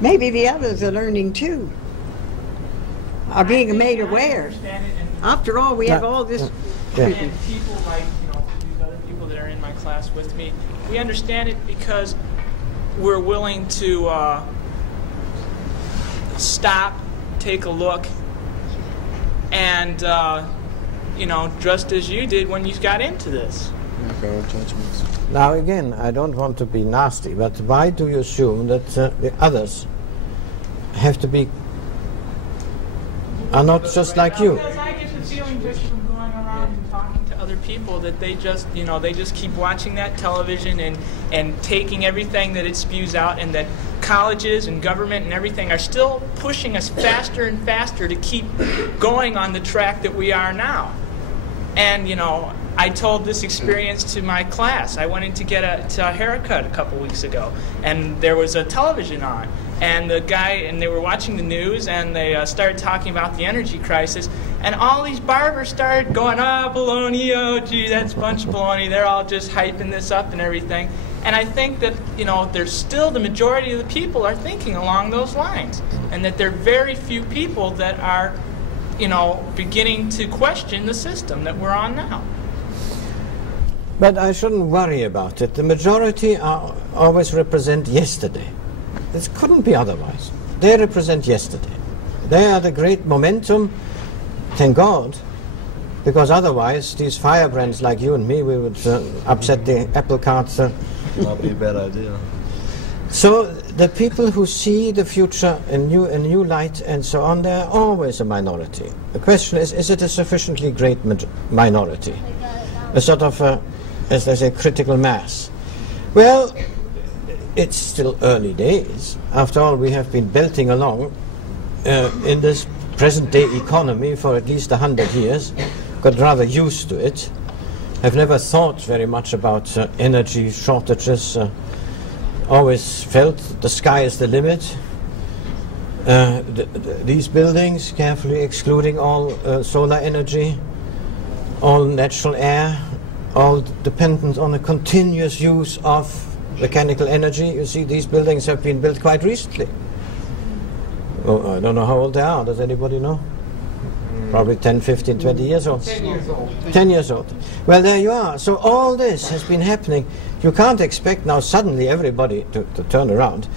Maybe the others are learning too, are being made aware. After all, we have all this. And people like, these other people that are in my class with me, we understand it because we're willing to stop, take a look, and just as you did when you got into this. Now again, I don't want to be nasty, but why do you assume that the others have to be are not just like you? Because I get the feeling just from going around and talking to other people that they just keep watching that television and taking everything that it spews out, and that colleges and government and everything are still pushing us faster and faster to keep going on the track that we are now. And I told this experience to my class. I went in to get a haircut a couple weeks ago, and there was a television on, and they were watching the news, and they started talking about the energy crisis, and all these barbers started going, baloney, oh gee, that's a bunch of baloney. They're all just hyping this up and everything. And I think that there's still the majority of the people are thinking along those lines, and that there are very few people that are beginning to question the system that we're on now. But I shouldn't worry about it. The majority always represent yesterday. It couldn't be otherwise. They represent yesterday. They are the great momentum, thank God, because otherwise these firebrands like you and me, we would upset the apple cart. Not be a bad idea. So the people who see the future in new light and so on, they're always a minority. The question is it a sufficiently great minority? A sort of, as they say, critical mass. Well, it's still early days. After all, we have been belting along in this present-day economy for at least 100 years, got rather used to it, have never thought very much about energy shortages, always felt the sky is the limit. These buildings, carefully excluding all solar energy, all natural air, all dependent on a continuous use of mechanical energy. You see, these buildings have been built quite recently. Oh, I don't know how old they are. Does anybody know? Probably 10, 15, 20 years old. 10 years old. 10 years old. Well, there you are. So all this has been happening. You can't expect now suddenly everybody to turn around.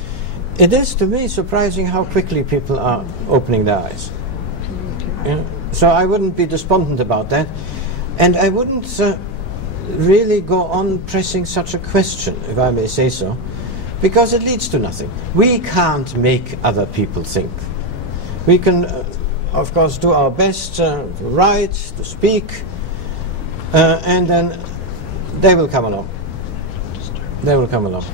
It is, to me, surprising how quickly people are opening their eyes. Yeah? So I wouldn't be despondent about that. And I wouldn't really go on pressing such a question, if I may say so, because it leads to nothing. We can't make other people think. We can, of course, do our best to write, to speak, and then they will come along. They will come along.